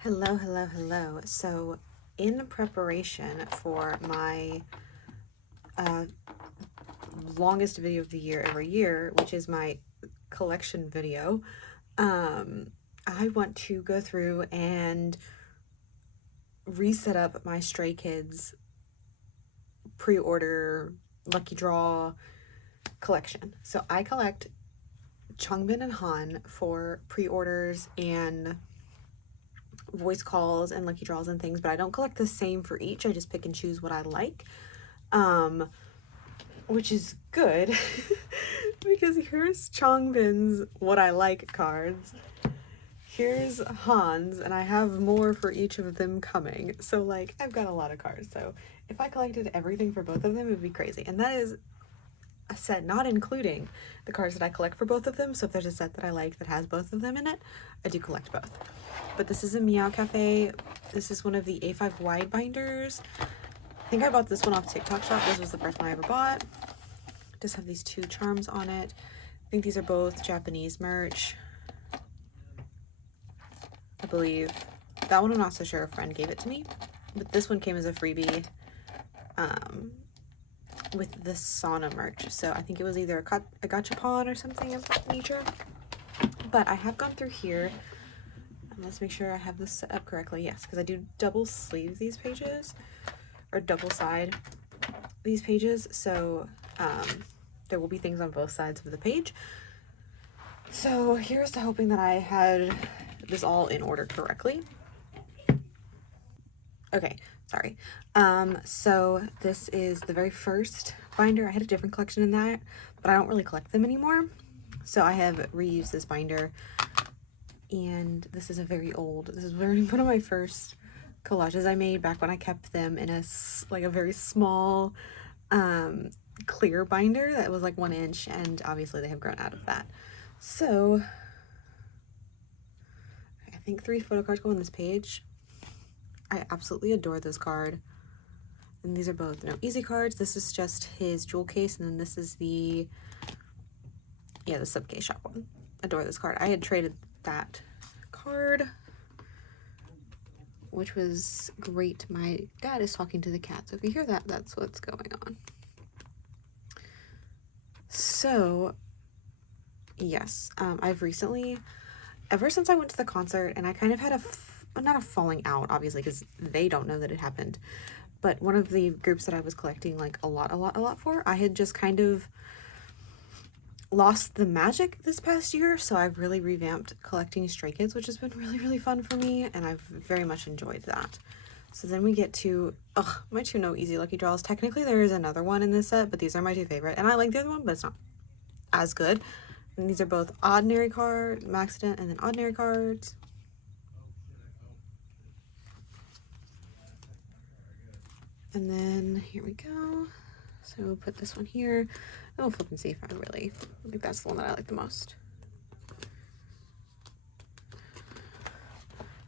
Hello, hello, hello. So, in preparation for my longest video of the year every year, which is my collection video, I want to go through and reset up my Stray Kids pre-order lucky draw collection. So I collect Changbin and Han for pre-orders and voice calls and lucky draws and things, but I don't collect the same for each. I just pick and choose what I like, which is good because here's Changbin's what I like cards, here's Han's, and I have more for each of them coming. So like I've got a lot of cards. So if I collected everything for both of them, it would be crazy. And that is a set not including the cards that I collect for both of them. So if there's a set that I like that has both of them in it, I do collect both. But this is a Meow Cafe. This is one of the A5 wide binders. I think I bought this one off TikTok Shop. This was the first one I ever bought. Just have these two charms on it. I think these are both Japanese merch, I believe. That one I'm not so sure, a friend gave it to me, but this one came as a freebie with the sauna merch. So I think it was either a gachapon or something of that nature. But I have gone through here. Let's make sure I have this set up correctly. Yes, because I do double sleeve these pages, or double side these pages. So there will be things on both sides of the page. So here's to hoping that I had this all in order correctly. Okay, sorry. So this is the very first binder. I had a different collection in that, but I don't really collect them anymore. So I have reused this binder. And this is a very old, this is one of my first collages I made back when I kept them in a very small clear binder that was like 1 inch, and obviously they have grown out of that. So I think 3 photo cards go on this page. I absolutely adore this card. And these are both no easy cards. This is just his jewel case, and then this is the Subcase shop one. Adore this card. I had traded that card, which was great. My dad is talking to the cat, so if you hear that, that's what's going on. So yes, I've recently, ever since I went to the concert, and I kind of had not a falling out, obviously, because they don't know that it happened, but one of the groups that I was collecting like a lot for, I had just kind of lost the magic this past year, so I've really revamped collecting Stray Kids, which has been really fun for me, and I've very much enjoyed that. So then we get to my 2 no easy lucky draws. Technically there is another one in this set, but these are my 2 favorite, and I like the other one, but it's not as good. And these are both ordinary card, accident, and then ordinary cards. And then here we go. So we'll put this one here, and we'll flip and see if I think that's the one that I like the most.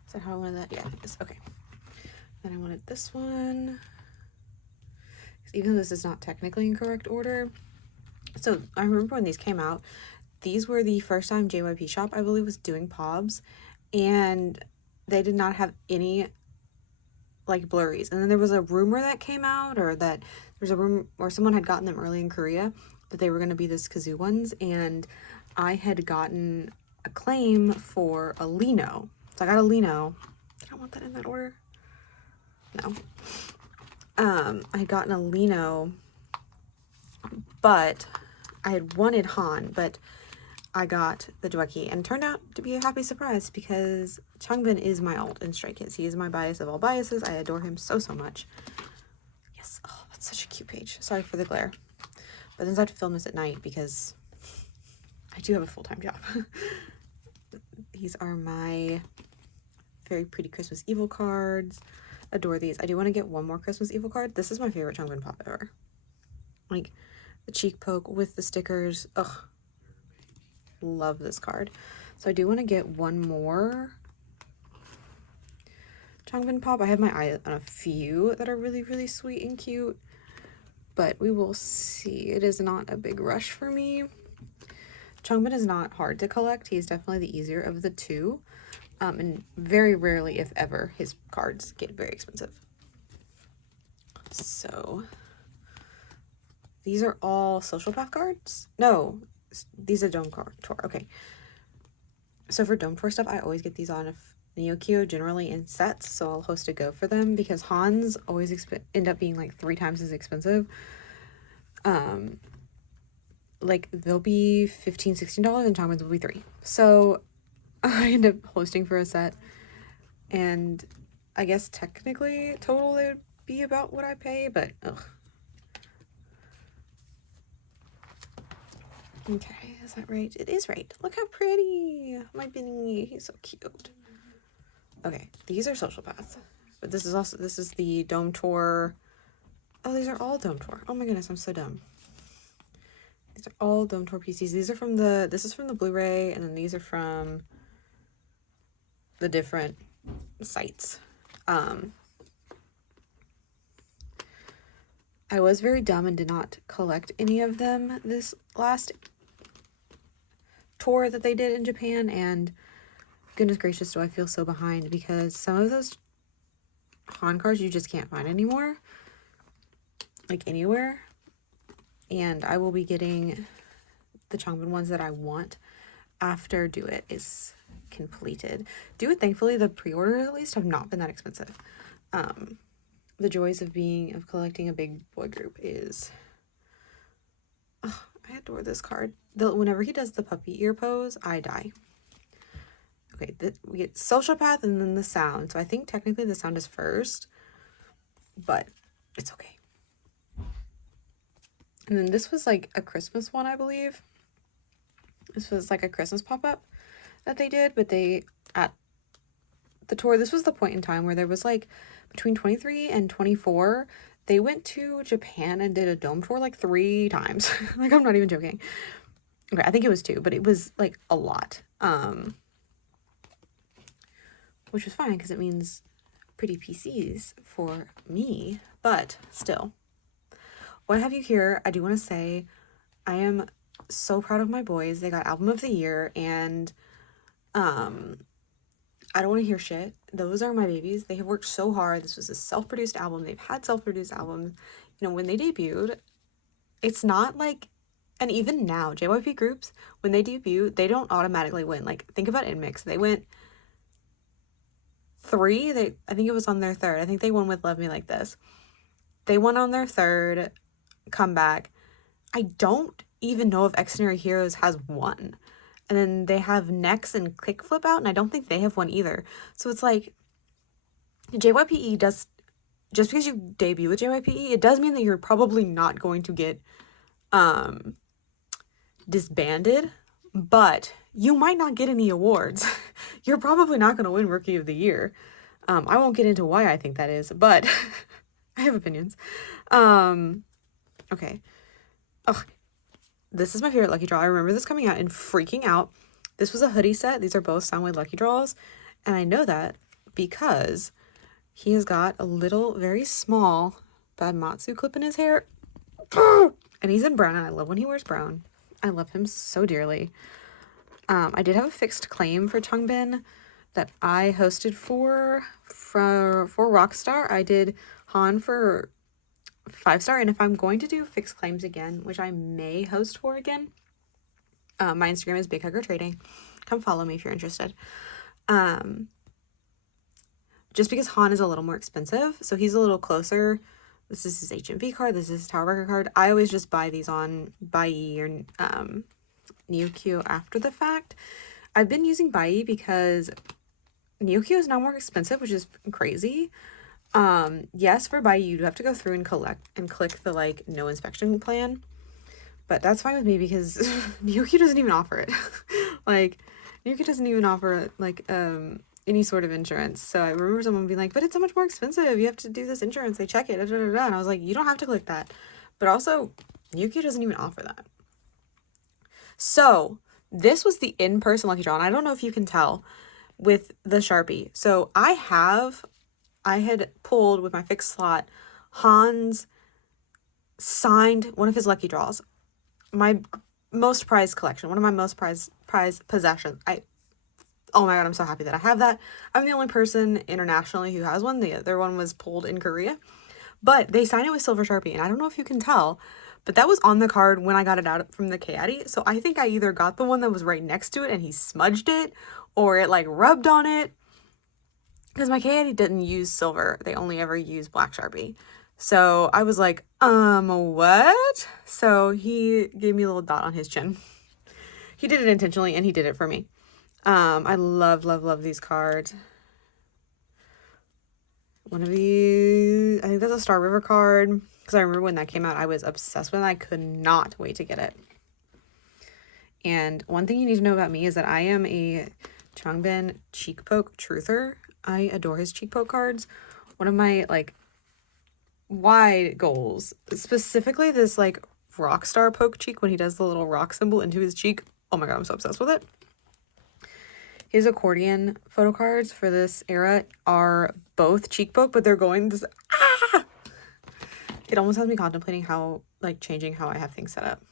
Is that how I wanted that? Yeah, it is. Okay. Then I wanted this one, even though this is not technically in correct order. So I remember when these came out, these were the first time JYP Shop, I believe, was doing POBs, and they did not have any like blurries. And then there was a rumor that came out, or that there's a rumor, or someone had gotten them early in Korea, that they were going to be this kazoo ones, and I had gotten a claim for a Lino. So I got a Lino. Did I want that in that order? No. I had gotten a Lino, but I had wanted Han, but I got the Dweki, and turned out to be a happy surprise because Changbin is my alt in Stray Kids. He is my bias of all biases. I adore him so much. Yes, oh, that's such a cute page. Sorry for the glare. But then I have to film this at night because I do have a full-time job. These are my very pretty Christmas Evil cards. Adore these. I do want to get one more Christmas Evil card. This is my favorite Changbin pop ever. Like the cheek poke with the stickers. Ugh. Love this card. So I do want to get one more Changbin pop. I have my eye on a few that are really sweet and cute, but we will see. It is not a big rush for me. Changbin is not hard to collect. He's definitely the easier of the 2, And very rarely, if ever, his cards get very expensive. So these are all social path cards? No, these are Dome Tour. Okay. So for Dome Tour stuff, I always get these on Neokyo, generally in sets, so I'll host a go for them because Hans always end up being like 3 times as expensive. Like they'll be $15-$16 and Changbin's will be $3. So I end up hosting for a set, and I guess technically total it would be about what I pay, but ugh. Okay, is that right? It is right. Look how pretty. My Benny, he's so cute. Okay, these are social paths. But this is the Dome Tour. Oh, these are all Dome Tour. Oh my goodness, I'm so dumb. These are all Dome Tour PCs. These are from this is from the Blu-ray, and then these are from the different sites. I was very dumb and did not collect any of them this last tour that they did in Japan, and goodness gracious, do I feel so behind, because some of those Han cards you just can't find anymore, like anywhere, and I will be getting the Changbin ones that I want after Do It is completed. Do It, thankfully, the pre-orders at least have not been that expensive. The joys of collecting a big boy group is, oh, I adore this card. Whenever he does the puppy ear pose, I die. Okay, we get social path and then the sound. So I think technically the sound is first, but it's okay. And then this was like a Christmas one, I believe. This was like a Christmas pop-up that they did, but at the tour, this was the point in time where there was like between 23 and 24, they went to Japan and did a Dome Tour like 3 times. Like, I'm not even joking. Okay, I think it was 2, but it was like a lot. Which was fine because it means pretty PCs for me, but still. What I have you here, I do want to say I am so proud of my boys. They got Album of the Year, and I don't want to hear shit. Those are my babies. They have worked so hard. This was a self-produced album. They've had self-produced albums. You know, when they debuted, it's not like, and even now, JYP groups, when they debut, they don't automatically win. Like, think about Inmix. They went 3. I think it was on their 3rd. I think they won with Love Me Like This. They won on their 3rd comeback. I don't even know if Extraordinary Heroes has won. And then they have Next and Kickflip out, and I don't think they have one either. So it's like, JYPE does, just because you debut with JYPE, it does mean that you're probably not going to get disbanded, but you might not get any awards. You're probably not going to win Rookie of the Year. I won't get into why I think that is, but I have opinions. Okay. Ugh. This is my favorite Lucky Draw. I remember this coming out and freaking out. This was a hoodie set. These are both Soundwave Lucky Draws. And I know that because he has got a little, very small Badmatsu clip in his hair. And he's in brown, and I love when he wears brown. I love him so dearly. I did have a fixed claim for Changbin that I hosted for Rockstar. I did Han for 5-star, and if I'm going to do fixed claims again, which I may host for again, my Instagram is Bighuggertrading. Come follow me if you're interested. Just because Han is a little more expensive, so he's a little closer. This is his HMV card. This is his Tower Record card. I always just buy these on Bighugger or Neokyo after the fact. I've been using Bighugger because Neokyo is now more expensive, which is crazy. Yes, for Bighugger, you do have to go through and click the like no inspection plan, but that's fine with me because Neokyo doesn't even offer it. Like, Neokyo doesn't even offer like any sort of insurance. So I remember someone being like, but it's so much more expensive, you have to do this insurance, they check it, da, da, da, da. And I was like, you don't have to click that. But also, Neokyo doesn't even offer that. So this was the in-person Lucky Draw, and I don't know if you can tell with the Sharpie. So I had pulled with my fixed slot Hans signed one of his Lucky Draws. My most prized collection, one of my most prized possessions. I Oh my god, I'm so happy that I have that. I'm the only person internationally who has one. The other one was pulled in Korea. But they signed it with silver Sharpie, and I don't know if you can tell, but that was on the card when I got it out from the caddy. So I think I either got the one that was right next to it and he smudged it, or it like rubbed on it. Because my caddy didn't use silver. They only ever use black Sharpie. So I was like, what? So he gave me a little dot on his chin. He did it intentionally, and he did it for me. I love, love, love these cards. One of these, I think that's a Star River card, because I remember when that came out, I was obsessed with it. I could not wait to get it. And one thing you need to know about me is that I am a Changbin cheek poke truther. I adore his cheek poke cards. One of my like wide goals, specifically this like rock star poke cheek when he does the little rock symbol into his cheek. Oh my god, I'm so obsessed with it. His accordion photo cards for this era are both cheek poke, but they're going this, It almost has me contemplating how, like, changing how I have things set up.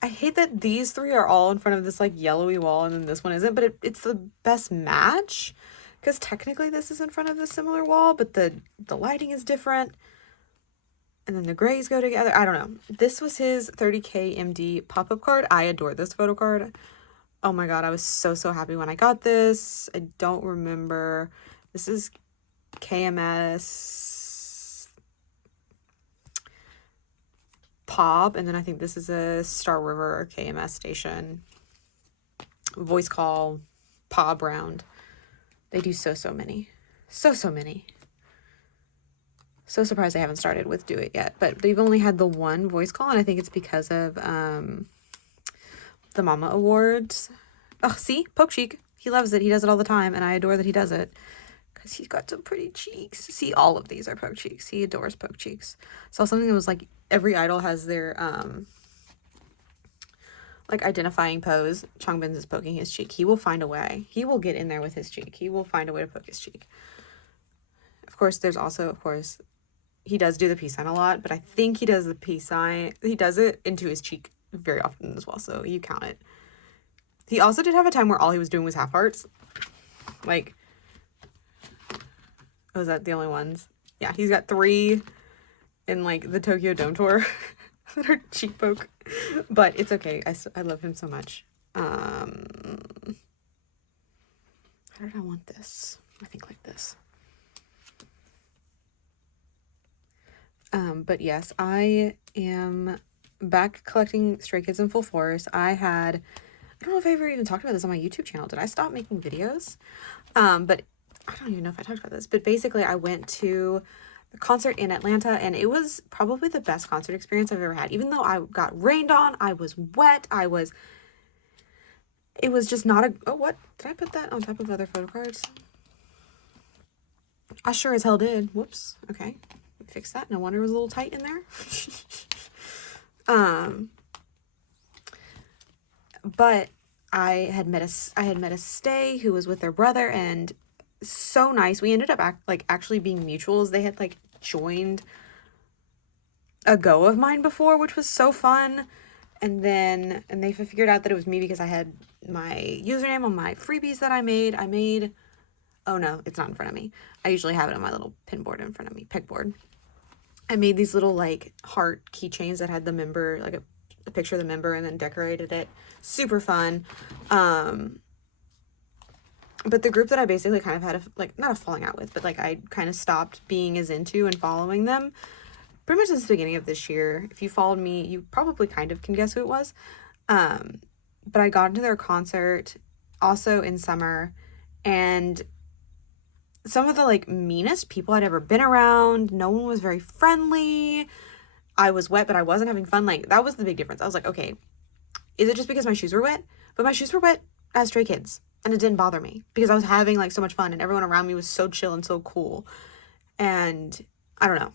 I hate that these three are all in front of this, like, yellowy wall, and then this one isn't, but it's the best match, because technically this is in front of the similar wall, but the lighting is different, and then the grays go together. I don't know. This was his 30K MD pop-up card. I adore this photo card. Oh my god, I was so, so happy when I got this. I don't remember. This is KMS Pop, and then I think this is a Star River or KMS station. Voice call, Pop round. They do so, so many. So, so many. So surprised I haven't started with Do It yet, but they've only had the one voice call, and I think it's because of the Mama Awards. Oh, see? Poke cheek. He loves it. He does it all the time, and I adore that he does it. Because he's got some pretty cheeks. See, all of these are poke cheeks. He adores poke cheeks. Saw something that was like, every idol has their, like, identifying pose. Changbin's is poking his cheek. He will find a way. He will get in there with his cheek. He will find a way to poke his cheek. Of course, there's also, of course, he does do the peace sign a lot, but I think he does the peace sign. He does it into his cheek very often as well, so you count it. He also did have a time where all he was doing was half hearts. Like, was that the only ones? Yeah, he's got 3 in, like, the Tokyo Dome tour that are cheek poke. But it's okay. I love him so much. How did I want this? I think like this. But yes, I am back collecting Stray Kids in full force. I don't know if I ever even talked about this on my YouTube channel. Did I stop making videos? But I don't even know if I talked about this. But basically, I went to the concert in Atlanta, and it was probably the best concert experience I've ever had. Even though I got rained on, I was wet, it was just not a, oh, what? Did I put that on top of other photo cards? I sure as hell did. Whoops. Okay. Fix that. No wonder it was a little tight in there. But I had met a stay who was with their brother, and so nice. We ended up actually being mutuals. They had like joined a go of mine before, which was so fun. And they figured out that it was me because I had my username on my freebies that I made. Oh no, it's not in front of me. I usually have it on my little pin board in front of me, pegboard. I made these little like heart keychains that had the member, like a picture of the member, and then decorated it. Super fun. But the group that I basically kind of had not a falling out with, but like I kind of stopped being as into and following them pretty much since the beginning of this year. If you followed me, you probably kind of can guess who it was. But I got into their concert also in summer, and some of the like meanest people I'd ever been around. No one was very friendly. I was wet, but I wasn't having fun. Like, that was the big difference. I was like, okay, is it just because my shoes were wet? But my shoes were wet as Stray Kids, and it didn't bother me because I was having like so much fun, and everyone around me was so chill and so cool. And I don't know.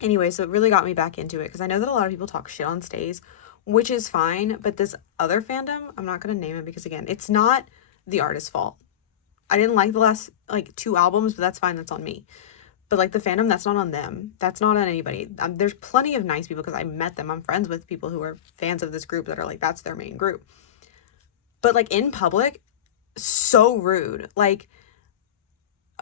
Anyway, so it really got me back into it, because I know that a lot of people talk shit on stays, which is fine, but this other fandom, I'm not going to name it because, again, it's not the artist's fault. I didn't like the last, like, 2 albums, but that's fine. That's on me. But, like, the fandom, that's not on them. That's not on anybody. There's plenty of nice people because I met them. I'm friends with people who are fans of this group that are, like, that's their main group. But like in public, so rude. Like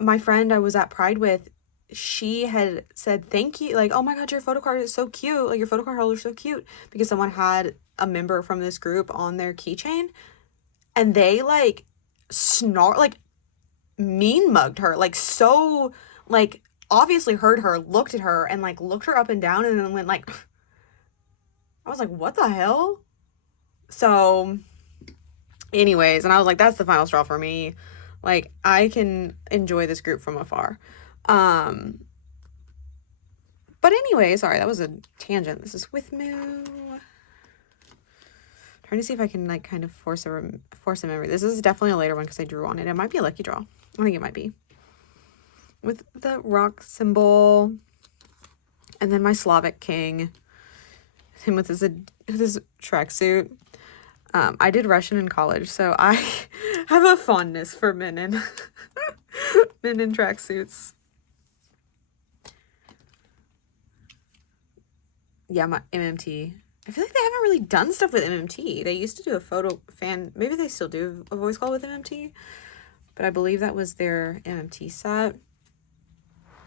my friend I was at Pride with, she had said thank you, like, oh my god, your photo card is so cute, like your photo card holder is so cute, because someone had a member from this group on their keychain, and they like like mean mugged her, like so, like obviously heard her, looked at her, and like looked her up and down, and then went like, I was like, what the hell? So anyways, and I was like, that's the final straw for me. Like, I can enjoy this group from afar. But anyway, sorry, that was a tangent. This is with Moo. Trying to see if I can like kind of force a memory. This is definitely a later one because I drew on it. It might be a lucky draw. I think it might be. With the rock symbol. And then my Slavic king. Him with his tracksuit. I did Russian in college, so I have a fondness for men in men in tracksuits. Yeah, my MMT. I feel like they haven't really done stuff with MMT. They used to do a photo fan, maybe they still do a voice call with MMT, but I believe that was their MMT set.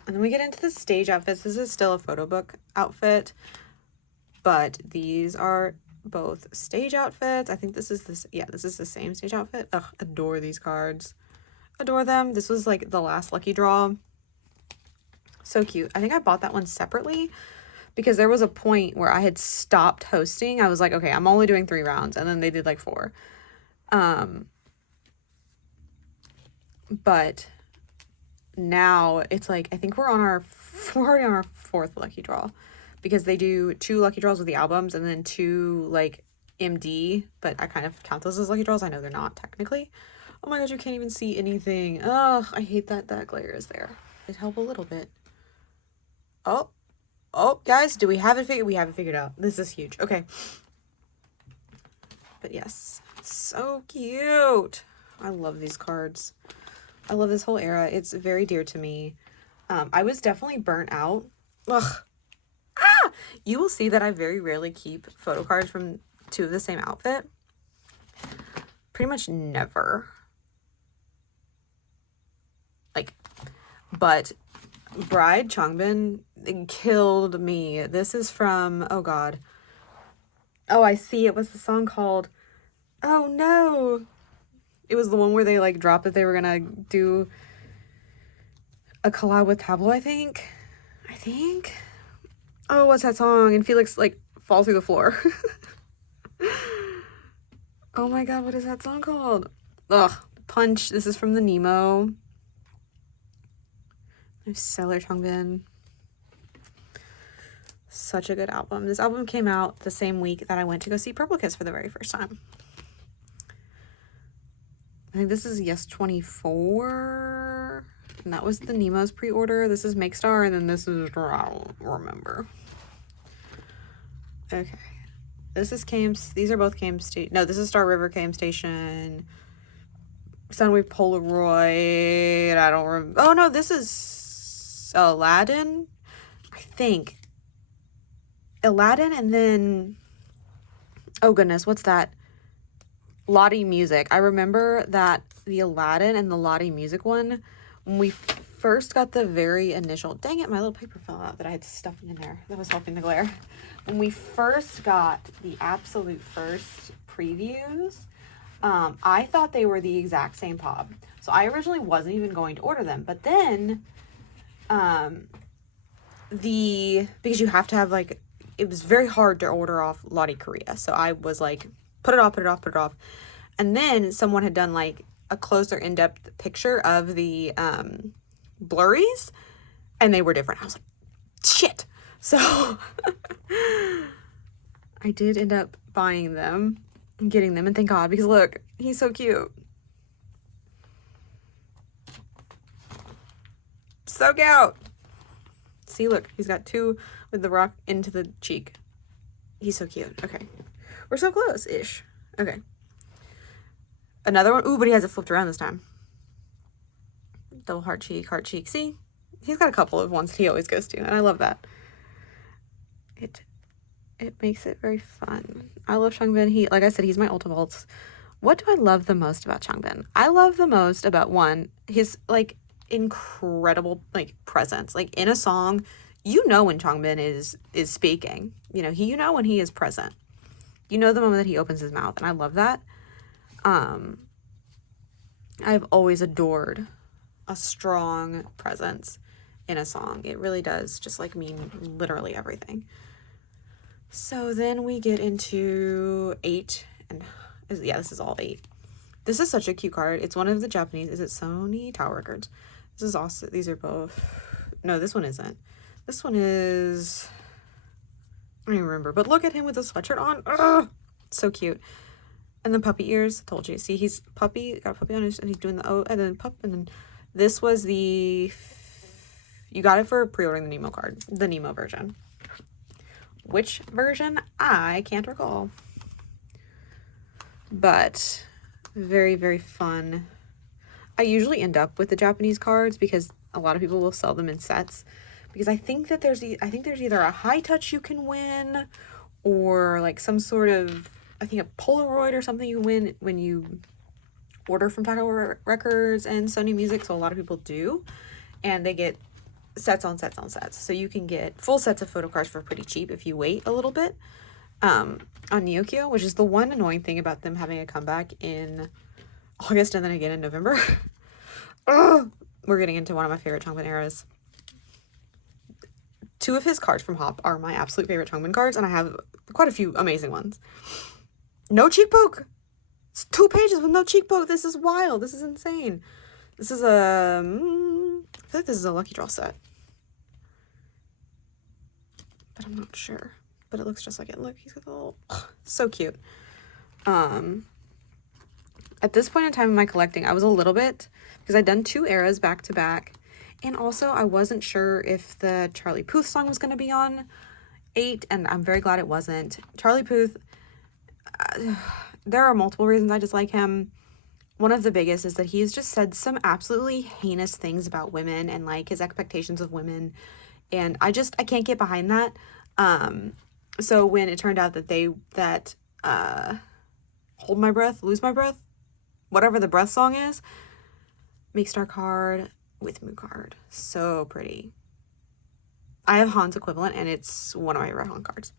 And then we get into the stage outfits. This is still a photo book outfit, but these are both stage outfits. I think this is the same stage outfit. Ugh, adore these cards. Adore them. This was like the last lucky draw. So cute. I think I bought that one separately because there was a point where I had stopped hosting. I was like, okay, I'm only doing 3 rounds, and then they did like 4. But now it's like, I think we're already on our 4th lucky draw, because they do 2 lucky draws with the albums and then 2 like MD, but I kind of count those as lucky draws. I know they're not technically. Oh my god, you can't even see anything. Ugh, I hate that glare is there. It helped a little bit. Oh, guys, we have it figured out. This is huge. Okay. But yes, so cute. I love these cards. I love this whole era. It's very dear to me. I was definitely burnt out. Ugh. You will see that I very rarely keep photo cards from 2 of the same outfit. Pretty much never. Like, but Bride Changbin killed me. This is from, oh god. Oh, I see. It was the song called, oh no. It was the one where they like dropped that they were gonna do a collab with Tableau, I think. Oh, what's that song? And Felix like falls through the floor. Oh my god, what is that song called? Ugh, Punch. This is from the Nemo. Stellar Changbin. Such a good album. This album came out the same week that I went to go see Purple Kiss for the very first time. I think this is Yes 24. And that was the Nemo's pre-order. This is Make Star, and then this is, I don't remember. Okay. This is these are both KM Station. No, this is Star River KM Station. Sunwave Polaroid. I don't remember. Oh no, this is Aladdin. I think. Aladdin, and then, oh goodness, what's that? Lottie Music. I remember that the Aladdin and the Lottie Music one, when we first got the very initial, dang it, my little paper fell out that I had stuff in there that was helping the glare. When we first got the absolute first previews, I thought they were the exact same pop. So I originally wasn't even going to order them, but then because you have to have like, it was very hard to order off Lottie Korea. So I was like, put it off. And then someone had done like a closer in-depth picture of the blurries, and they were different. I was like, shit. So I did end up buying them and getting them, and thank God, because look, he's so cute. So cute. See, look, he's got 2 with the rock into the cheek. He's so cute. Okay. We're so close-ish. Okay. Another one. Ooh, but he has it flipped around this time. Double heart cheek. See? He's got a couple of ones that he always goes to, and I love that. It makes it very fun. I love Changbin. Like I said, he's my Ultivaults What do I love the most about Changbin? I love the most about, one, his like incredible like presence. Like in a song, you know when Changbin is speaking. You know, you know when he is present. You know the moment that he opens his mouth, and I love that. I've always adored a strong presence in a song. It really does just like mean literally everything. So then we get into 8, and yeah, this is all 8. This is such a cute card. It's one of the Japanese. Is it Sony Tower Records? This is also, these are both. No, this one isn't. This one is, I don't even remember. But look at him with a sweatshirt on. Ugh, so cute. And then puppy ears. I told you. See, he's puppy. Got a puppy on his, and he's doing the and then pup, and then this was the. You got it for pre-ordering the Nemo card, the Nemo version. Which version? I can't recall. But very, very fun. I usually end up with the Japanese cards because a lot of people will sell them in sets. Because I think that there's either a high touch you can win, or like some sort of, I think a Polaroid or something you win when you order from Tower Records and Sony Music. So a lot of people do, and they get sets on sets on sets. So you can get full sets of Photocards for pretty cheap if you wait a little bit. On Neokyo, which is the one annoying thing about them having a comeback in August and then again in November. Ugh, we're getting into one of my favorite Changbin eras. 2 of his cards from Hop are my absolute favorite Changbin cards, and I have quite a few amazing ones. No cheek poke! It's 2 pages with no cheek poke. This is wild. This is insane. This is a... I feel like this is a Lucky Draw set. But I'm not sure. But it looks just like it. Look, he's got the little... so cute. At this point in time in my collecting, I was a little bit... Because I'd done 2 eras back to back. And also, I wasn't sure if the Charlie Puth song was going to be on 8. And I'm very glad it wasn't. Charlie Puth... there are multiple reasons I dislike him. One of the biggest is that he's just said some absolutely heinous things about women and like his expectations of women. And I can't get behind that. So when it turned out that Hold My Breath, Lose My Breath, whatever the breath song is, Make Star card with Moo card. So pretty. I have Han's equivalent, and it's one of my favorite Han cards.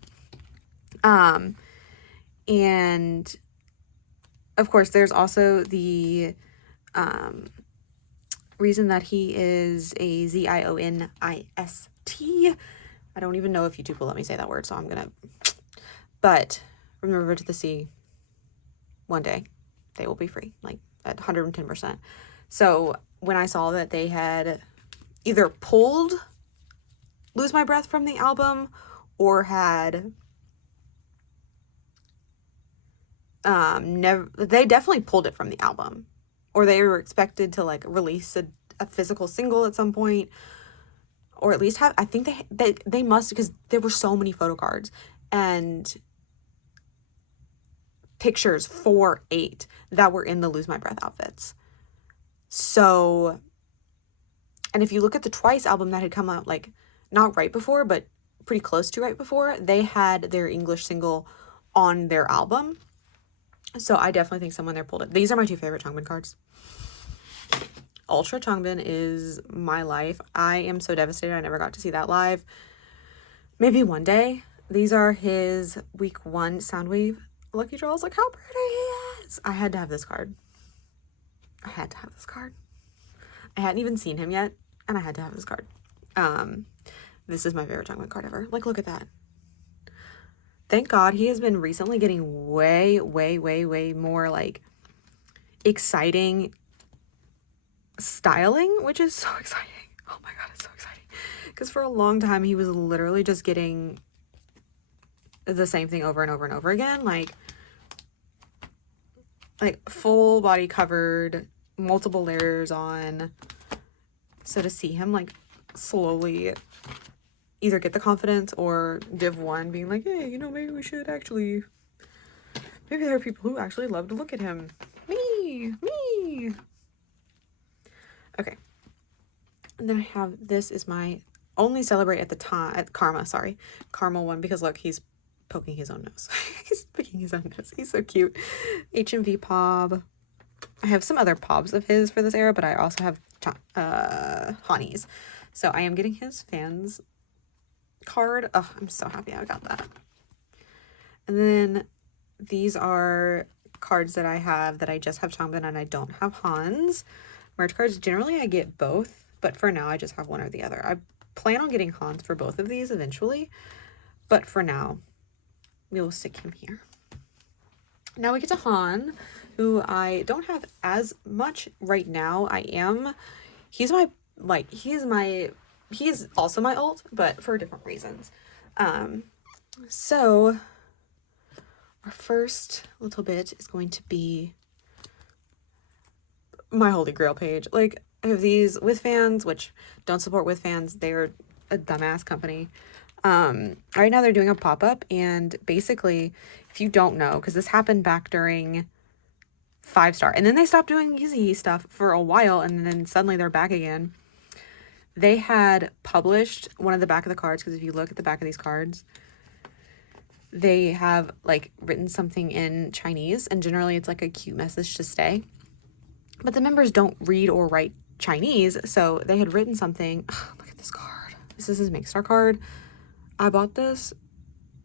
And of course, there's also the reason that he is a Zionist. I don't even know if YouTube will let me say that word, so I'm gonna. But from the river to the sea, one day they will be free, like at 110%. So when I saw that they had either pulled Lose My Breath from the album or had they definitely pulled it from the album, or they were expected to like release a physical single at some point, or at least have, I think they must, because there were so many photo cards and pictures for 8 that were in the Lose My Breath outfits. So, and if you look at the Twice album that had come out like not right before, but pretty close to right before, they had their English single on their album. So I definitely think someone there pulled it. These are my 2 favorite Changbin cards. Ultra Changbin is my life. I am so devastated I never got to see that live. Maybe one day. These are his week 1 Soundwave Lucky Draws. Like how pretty he is. I had to have this card. I had to have this card. I hadn't even seen him yet, and I had to have this card. This is my favorite Changbin card ever. Like, look at that. Thank God he has been recently getting way, way, way, way more, like, exciting styling, which is so exciting. Oh my God, it's so exciting. Because for a long time, he was literally just getting the same thing over and over and over again. Like full body covered, multiple layers on. So to see him, like, slowly either get the confidence or Div 1 being like, hey, you know, maybe we should actually, maybe there are people who actually love to look at him. Me. Okay. And then I have, this is my only Celebrate at the time, at Karma one, because look, he's poking his own nose. He's picking his own nose. He's so cute. HMV Pob. I have some other Pobs of his for this era, but I also have Hani's. So I am getting his fans card. Oh, I'm so happy I got that. And then these are cards that I have that I just have Changbin and I don't have Han's. Merch cards, generally I get both, but for now I just have one or the other. I plan on getting Han's for both of these eventually, but for now we will stick him here. Now we get to Han, who I don't have as much right now. He's also my ult, but for different reasons. So our first little bit is going to be my Holy Grail page. Like, I have these with fans, which don't support with fans. They're a dumbass company. Right now they're doing a pop-up, and basically, if you don't know, because this happened back during 5-star, and then they stopped doing easy stuff for a while, and then suddenly they're back again. They had published one of the back of the cards, because if you look at the back of these cards, they have like written something in Chinese, and generally it's like a cute message to stay. But the members don't read or write Chinese, so they had written something. Oh, look at this card. This is his Make Star card. I bought this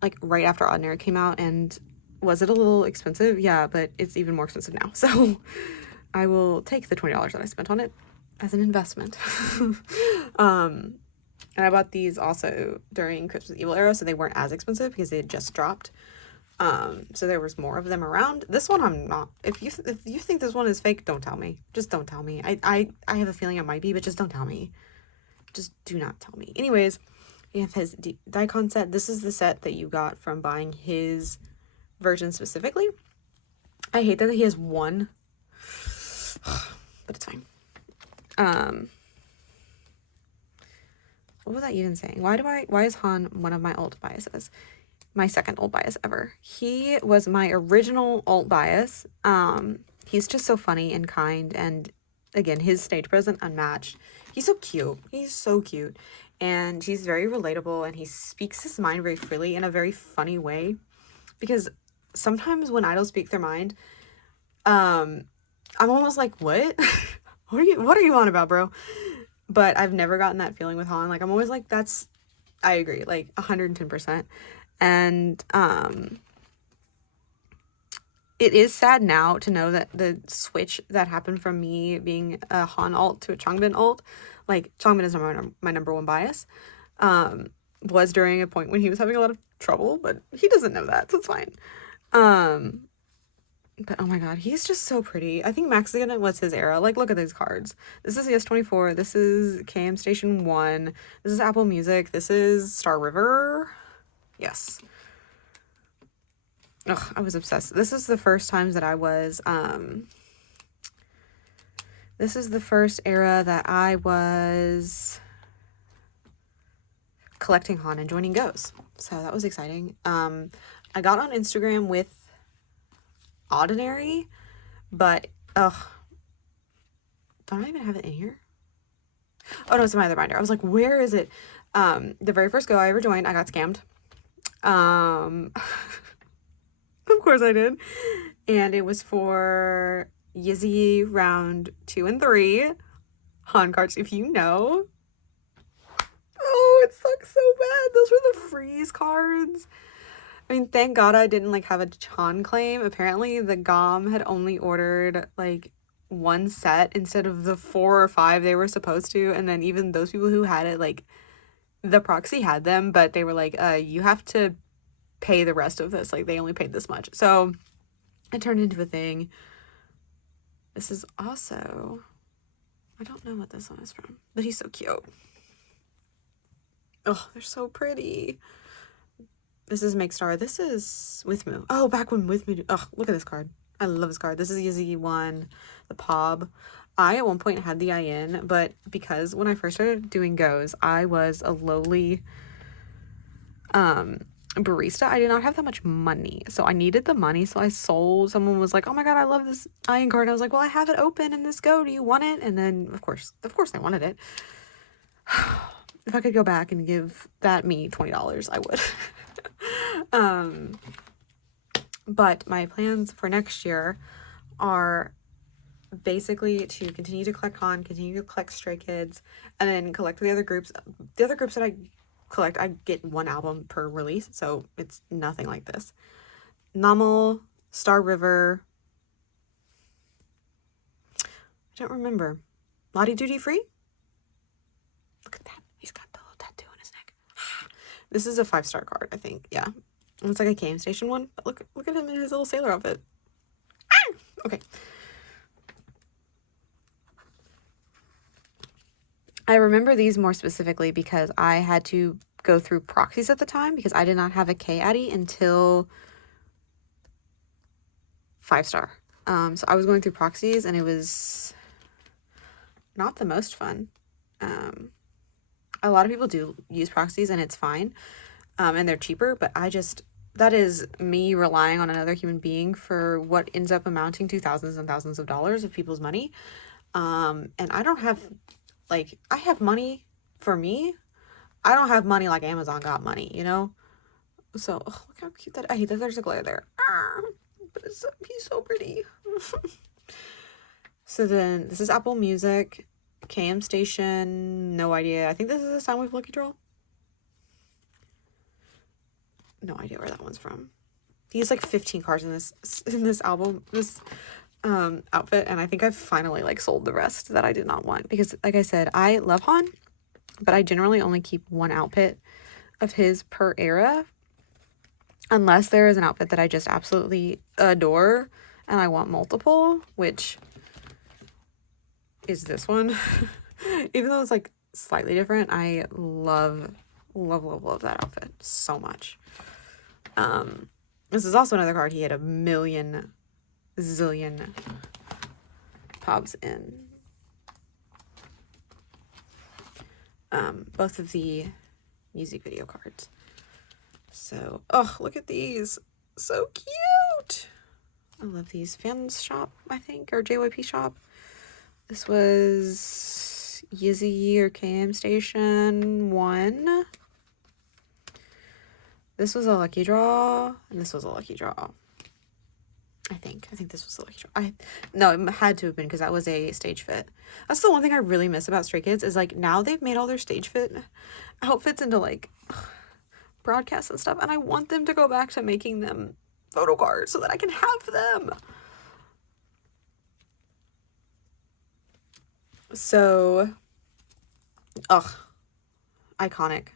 like right after Ordinary came out, and was it a little expensive? Yeah, but it's even more expensive now. So I will take the $20 that I spent on it as an investment. And I bought these also during Christmas Evil era, so they weren't as expensive because they had just dropped. So there was more of them around. This one I'm not. If you think this one is fake, don't tell me. Just don't tell me. I have a feeling it might be, but just don't tell me. Just do not tell me. Anyways, we have his Daikon set. This is the set that you got from buying his version specifically. I hate that he has one, but it's fine. What was I even saying? Why is Han one of my ult biases? My second ult bias ever. He was my original ult bias. He's just so funny and kind, and again, his stage presence unmatched. He's so cute. He's so cute. And he's very relatable, and he speaks his mind very freely in a very funny way. Because sometimes when idols speak their mind, I'm almost like, what? What are you on about, bro? But I've never gotten that feeling with Han. Like, I'm always like, I agree, like 110%. And it is sad now to know that the switch that happened from me being a Han ult to a Changbin ult, like Changbin is my number one bias, was during a point when he was having a lot of trouble, but he doesn't know that, so it's fine. But oh my god, he's just so pretty. I think Max was his era. Like, look at these cards. This is ES24. This is KM Station 1. This is Apple Music. This is Star River. Yes. Ugh, I was obsessed. This is the first times that I was, this is the first era that I was collecting Han and joining Goes. So that was exciting. I got on Instagram with Ordinary, but, don't I even have it in here? Oh, no, it's in my other binder. I was like, where is it? The very first Go I ever joined, I got scammed. Of course I did. And it was for Yizzy round 2 and 3 Han cards, if you know. Oh, it sucks so bad. Those were the freeze cards. I mean, thank God I didn't like have a Han claim. Apparently the GOM had only ordered like one set instead of the 4 or 5 they were supposed to, and then even those people who had it, like the proxy had them, but they were like, you have to pay the rest of this, like they only paid this much. So it turned into a thing. This is also, I don't know what this one is from, but he's so cute. Oh, they're so pretty. This is Make Star. This is Withmu. Oh, back when Withmu. Oh, look at this card. I love this card. This is Yizzy 1, the Pob. I at one point had the IN, but because when I first started doing Goes, I was a lowly barista. I did not have that much money, so I needed the money, so I sold. Someone was like, oh my god, I love this IN card. And I was like, well, I have it open in this Go. Do you want it? And then of course they wanted it. If I could go back and give that me $20, I would. But my plans for next year are basically to continue to collect Han, continue to collect Stray Kids, and then collect the other groups. The other groups that I collect, I get one album per release, so it's nothing like this. Nomal, Star River. I don't remember. Lottie Duty Free? Look at that. He's got the little tattoo on his neck. This is a 5-star card, I think. Yeah. It's like a KM Station one. But look at him in his little sailor outfit. Okay. I remember these more specifically because I had to go through proxies at the time because I did not have a K Addy until 5-star. So I was going through proxies and it was not the most fun. A lot of people do use proxies and it's fine. And they're cheaper, but that is me relying on another human being for what ends up amounting to thousands and thousands of dollars of people's money. And I don't have, like, I have money for me. I don't have money like Amazon got money, you know? So, look how cute I hate that there's a glare there. But he's so pretty. So then, this is Apple Music, KM Station, no idea. I think this is a Soundwave Lucky Draw. No idea where that one's from. He has like 15 cards in this album, this outfit, and I think I've finally like sold the rest that I did not want because, like I said, I love Han, but I generally only keep one outfit of his per era, unless there is an outfit that I just absolutely adore and I want multiple, which is this one. Even though it's like slightly different, I love that outfit so much. This is also another card he had a million zillion pobs in. Both of the music video cards. So, oh, look at these. So cute. I love these. Fans Shop, I think, or JYP Shop. This was Yizzy or KM Station 1. This was a lucky draw, and this was a lucky draw. I think this was a lucky draw. No, it had to have been because that was a stage fit. That's the one thing I really miss about Stray Kids is like now they've made all their stage fit outfits into like broadcasts and stuff, and I want them to go back to making them Photocard so that I can have them. So, iconic.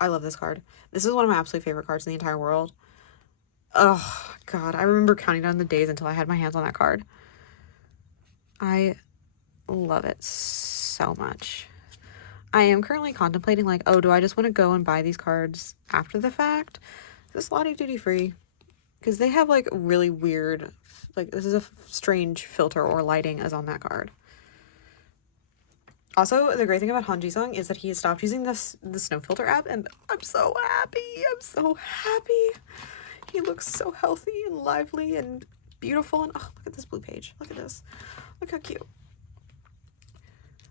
I love this card. This is one of my absolute favorite cards in the entire world. Oh, God. I remember counting down the days until I had my hands on that card. I love it so much. I am currently contemplating, like, oh, do I just want to go and buy these cards after the fact? This is Lottie Duty Free. Because they have, like, really weird, like, this is a strange filter or lighting as on that card. Also, the great thing about Han Ji-sung is that he has stopped using the snow filter app, and I'm so happy. I'm so happy. He looks so healthy and lively and beautiful. And oh, look at this blue page. Look at this. Look how cute.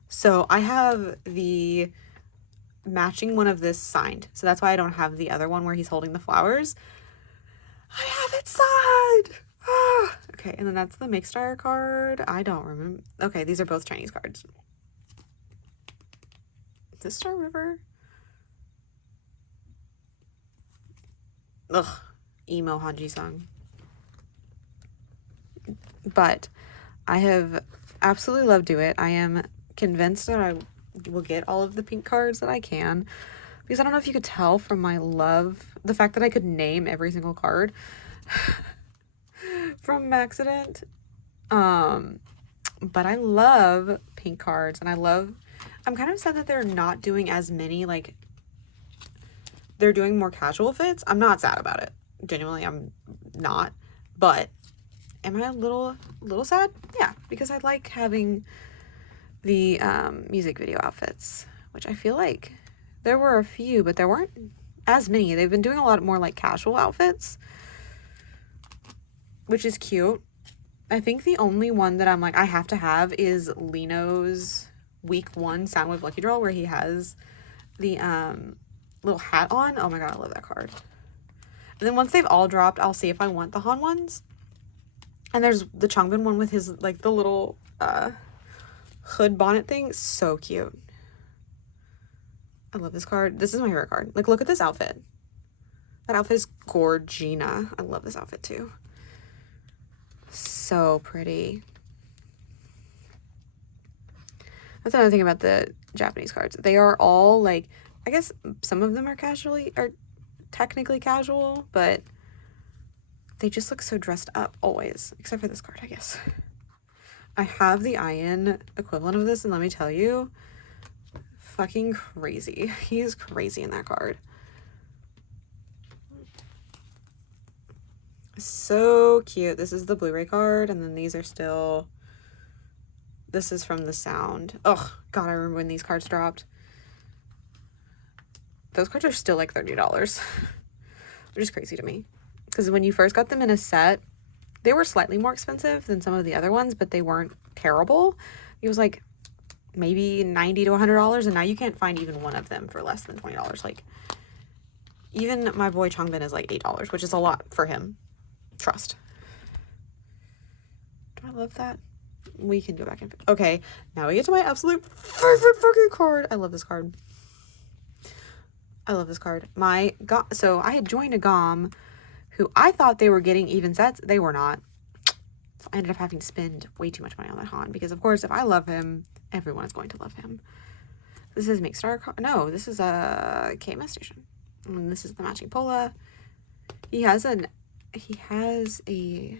So I have the matching one of this signed. So that's why I don't have the other one where he's holding the flowers. I have it signed. Ah. Okay, and then that's the Makestar card. I don't remember. Okay, these are both Chinese cards. Is this Star River? Ugh. Emo Han Ji-sung. But I have absolutely loved it. I am convinced that I will get all of the pink cards that I can. Because I don't know if you could tell from my love, the fact that I could name every single card from Maxident. But I love pink cards, and I'm kind of sad that they're not doing as many, like, they're doing more casual fits. I'm not sad about it. Genuinely, I'm not. But am I a little sad? Yeah, because I like having the music video outfits, which I feel like there were a few, but there weren't as many. They've been doing a lot more, like, casual outfits, which is cute. I think the only one that I'm like, I have to have is Lino's week 1 Soundwave Lucky Draw, where he has the little hat on. Oh my god, I love that card. And then once they've all dropped, I'll see if I want the Han ones. And there's the Changbin one with his, like, the little hood bonnet thing. So cute. I love this card. This is my favorite card. Like, look at this outfit. That outfit is gorgina. I love this outfit too. So pretty. That's another thing about the Japanese cards. They are all, like, I guess some of them are technically casual, but they just look so dressed up always, except for this card, I guess. I have the Ian equivalent of this, and let me tell you, fucking crazy. He is crazy in that card. So cute. This is the Blu-ray card, and then these are still... This is from the Sound. Oh, God, I remember when these cards dropped. Those cards are still like $30, which is crazy to me. Because when you first got them in a set, they were slightly more expensive than some of the other ones, but they weren't terrible. It was like maybe $90 to $100, and now you can't find even one of them for less than $20. Like, even my boy Changbin is like $8, which is a lot for him. Trust. Do I love that? We can go back and... Okay, now we get to my absolute favorite fucking card. I love this card. I love this card. So I had joined a GOM who I thought they were getting even sets. They were not. So I ended up having to spend way too much money on that Han because, of course, if I love him, everyone is going to love him. This is Make Star card. No, this is a KMS station. And this is the matching Pola. He has a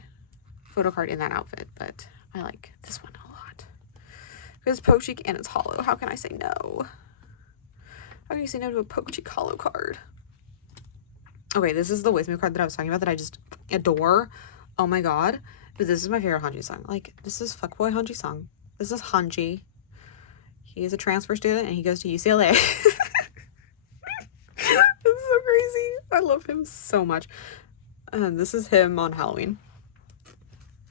photo card in that outfit, but I like this one a lot. Because it's poke cheek and it's hollow. How can I say no? How can you say no to a poke cheek hollow card? Okay, this is the With Me card that I was talking about that I just adore. Oh my god. But this is my favorite Hanji song. Like, this is fuckboy Hanji song. This is Hanji. He is a transfer student and he goes to UCLA. It's so crazy. I love him so much. This is him on Halloween.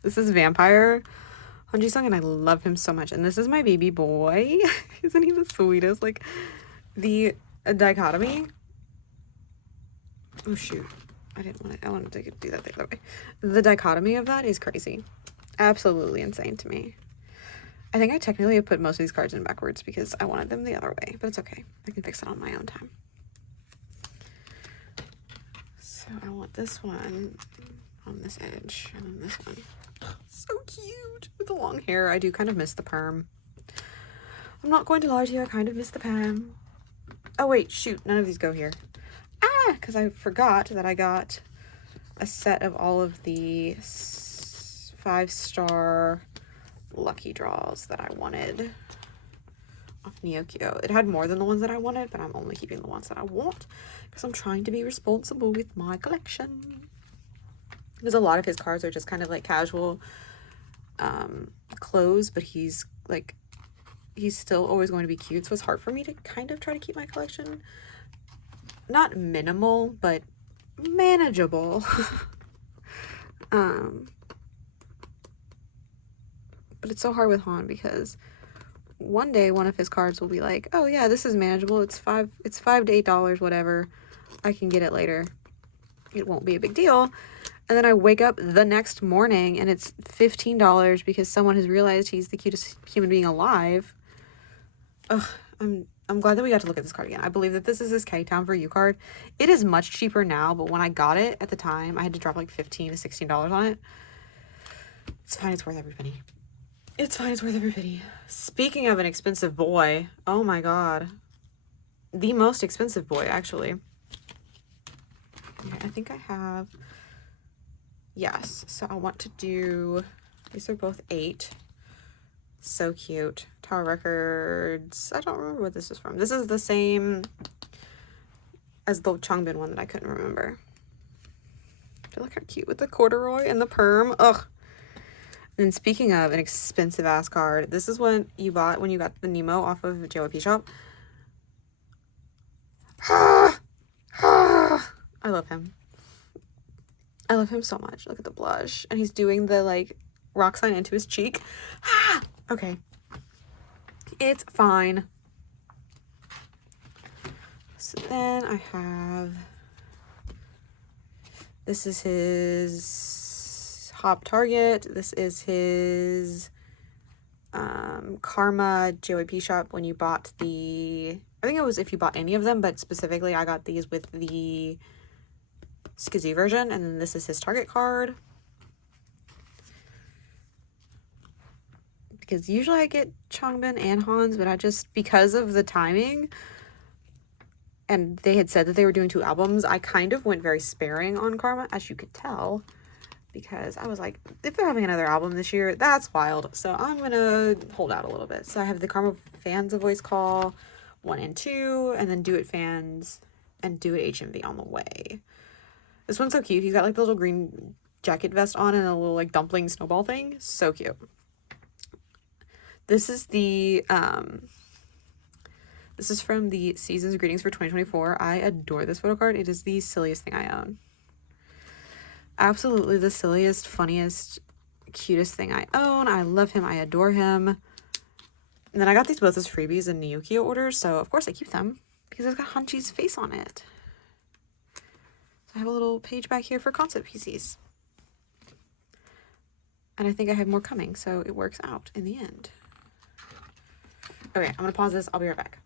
This is Vampire Hanji song and I love him so much. And this is my baby boy. Isn't he the sweetest? Like, the dichotomy. Oh shoot, I wanted to do that the other way. The dichotomy of that is crazy. Absolutely insane to me. I think I technically have put most of these cards in backwards because I wanted them the other way, but it's okay. I can fix it on my own time. So I want this one on this edge and then this one. So cute with the long hair. I do kind of miss the perm. I'm not going to lie to you, I kind of miss the perm. Oh wait, shoot, none of these go here. Because I forgot that I got a set of all of the 5-star lucky draws that I wanted off Neokyo. It had more than the ones that I wanted, but I'm only keeping the ones that I want because I'm trying to be responsible with my collection. Because a lot of his cards are just kind of like casual clothes, but he's still always going to be cute, so it's hard for me to kind of try to keep my collection not minimal, but manageable. But it's so hard with Han because one day one of his cards will be like, oh yeah, this is manageable. It's $5 to $8, whatever. I can get it later. It won't be a big deal. And then I wake up the next morning and it's $15 because someone has realized he's the cutest human being alive. Ugh, I'm glad that we got to look at this card again. I believe that this is his K-Town for You card. It is much cheaper now, but when I got it at the time, I had to drop like $15 to $16 on it. It's fine. It's worth every penny. It's fine. It's worth every penny. Speaking of an expensive boy, oh my god. The most expensive boy, actually. Okay, I think I have... Yes, so I want to do... These are both 8. So cute. Tower Records. I don't remember what this is from. This is the same as the Changbin one that I couldn't remember. Look how cute with the corduroy and the perm. Ugh. And speaking of an expensive ass card, this is what you bought when you got the Nemo off of JYP Shop. I love him. I love him so much. Look at the blush. And he's doing the like rock sign into his cheek. Okay. It's fine. So then I have This is his Hop Target. This is his Karma JYP shop when you bought the, I think it was if you bought any of them, but specifically I got these with the Skizzy version. And then this is his Target card. Because usually I get Changbin and Han's, but I just, because of the timing, and they had said that they were doing 2 albums, I kind of went very sparing on Karma, as you could tell, because I was like, if they're having another album this year, that's wild. So I'm going to hold out a little bit. So I have the Karma Fans of Voice Call 1 and 2, and then Do It Fans and Do It HMV on the way. This one's so cute. He's got like the little green jacket vest on and a little like dumpling snowball thing. So cute. This is the, this is from the Season's Greetings for 2024. I adore this photo card. It is the silliest thing I own. Absolutely the silliest, funniest, cutest thing I own. I love him. I adore him. And then I got these both as freebies in Nyukio orders, so of course I keep them because it's got Hanchi's face on it. So I have a little page back here for concept PCs. And I think I have more coming, so it works out in the end. Okay, I'm gonna pause this. I'll be right back.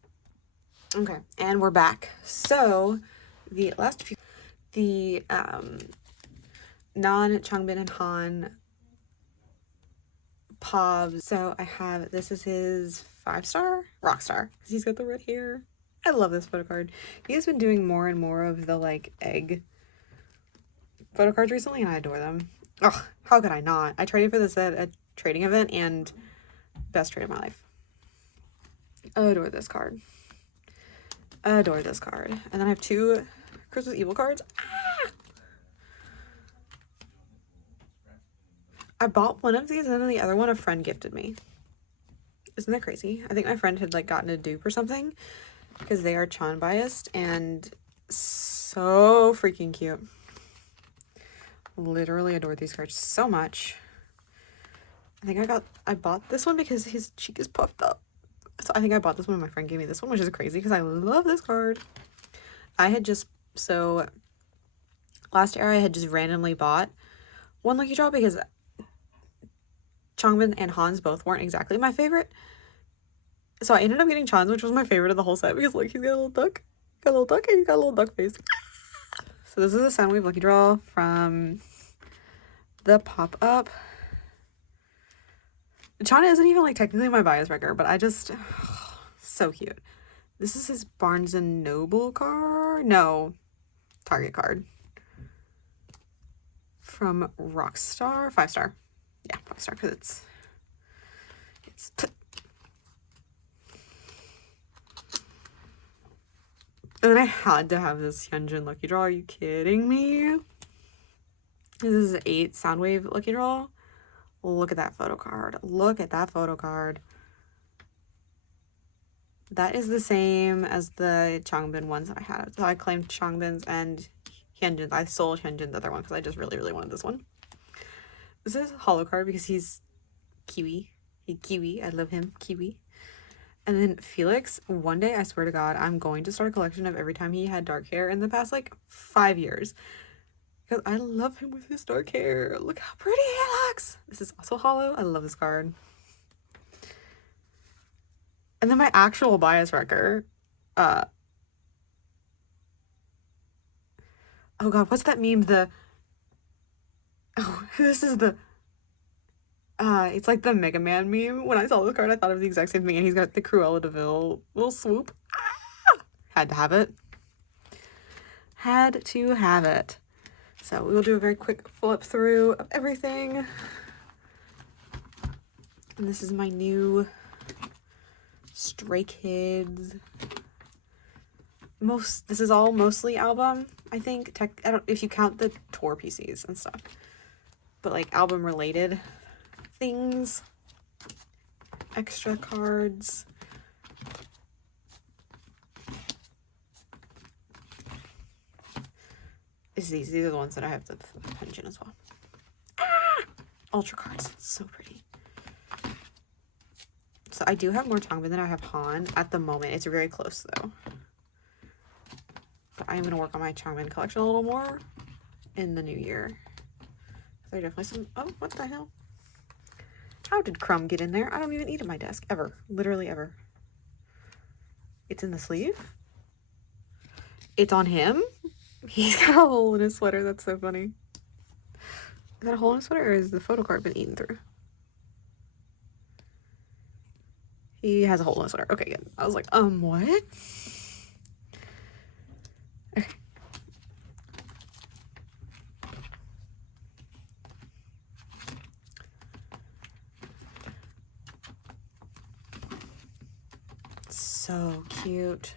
Okay, and we're back. So the last few, the non-Changbin and Han Pobs. So I have, this is his 5-star Rockstar, because he's got the red hair. I love this photo card. He has been doing more and more of the like egg photo cards recently, and I adore them. Oh, how could I not? I traded for this at a trading event, and best trade of my life. Adore this card. Adore this card. And then I have 2 Christmas Evil cards. Ah! I bought one of these and then the other one a friend gifted me. Isn't that crazy? I think my friend had like gotten a dupe or something because they are Chan biased and so freaking cute. Literally adore these cards so much. I think I bought this one because his cheek is puffed up. So I think I bought this one when my friend gave me this one, which is crazy because I love this card. I had just, so last year I had just randomly bought one Lucky Draw because Changbin and Han's both weren't exactly my favorite. So I ended up getting Chan's, which was my favorite of the whole set because look, he's got a little duck. Got a little duck and he's got a little duck face. So this is a Soundwave Lucky Draw from the pop-up. Chan isn't even like technically my bias wrecker, but I just, so cute. This is his Barnes & Noble card? No, Target card. From Rockstar, 5-star. Yeah, 5-star because it's and then I had to have this Hyunjin Lucky Draw. Are you kidding me? This is 8 Soundwave Lucky Draw. Look at that photo card. Look at that photo card. That is the same as the Changbin ones that I had. So I claimed Changbin's and Hyunjin's. I sold Hyunjin's other one because I just really, really wanted this one. This is Holo card because he's Kiwi. Kiwi. I love him. Kiwi. And then Felix, one day, I swear to God, I'm going to start a collection of every time he had dark hair in the past, like, 5 years. Because I love him with his dark hair. Look how pretty he looks. This is also Holo. I love this card. And then my actual bias wrecker. Oh God, what's that meme? This is the... it's like the Mega Man meme. When I saw the card, I thought of the exact same thing. And he's got the Cruella de Vil little swoop. Ah! Had to have it. Had to have it. So we will do a very quick flip through of everything. And this is my new Stray Kids. This is all mostly album, I think. I don't, if you count the tour PCs and stuff. But like album related things. Extra cards. These are the ones that I have the pension as well. Ah! Ultra cards. So pretty. So I do have more Changbin than I have Han at the moment. It's very close though. But I am going to work on my Changbin collection a little more. in the new year. There are definitely some, oh, what the hell? How did crumb get in there? I don't even eat at my desk, ever. Literally ever. It's in the sleeve? It's on him? He's got a hole in his sweater. That's so funny. Is that a hole in his sweater, or is the photocard been eaten through? He has a hole in his sweater. Okay, good. I was like, what? Okay. So cute.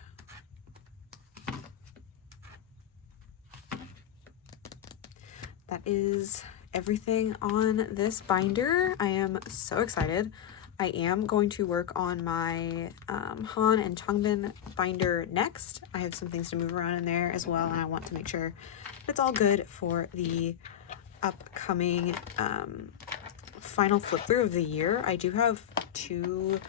That is everything on this binder. I am so excited. I am going to work on my Han and Changbin binder next. I have some things to move around in there as well, and I want to make sure it's all good for the upcoming final flip through of the year. I do have two.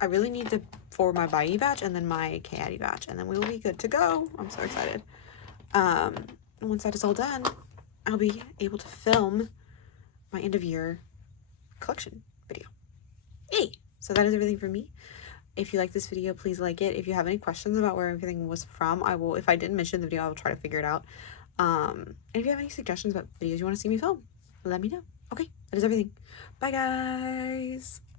I really need to for my Bighuggertrading batch and then my K-Addy batch, and then we will be good to go. I'm so excited. Once that is all done, I'll be able to film my end of year collection video. Yay! So that is everything from me. If you like this video, please like it. If you have any questions about where everything was from, I will, if I didn't mention the video, I will try to figure it out. And if you have any suggestions about videos you want to see me film, let me know. Okay, that is everything. Bye, guys!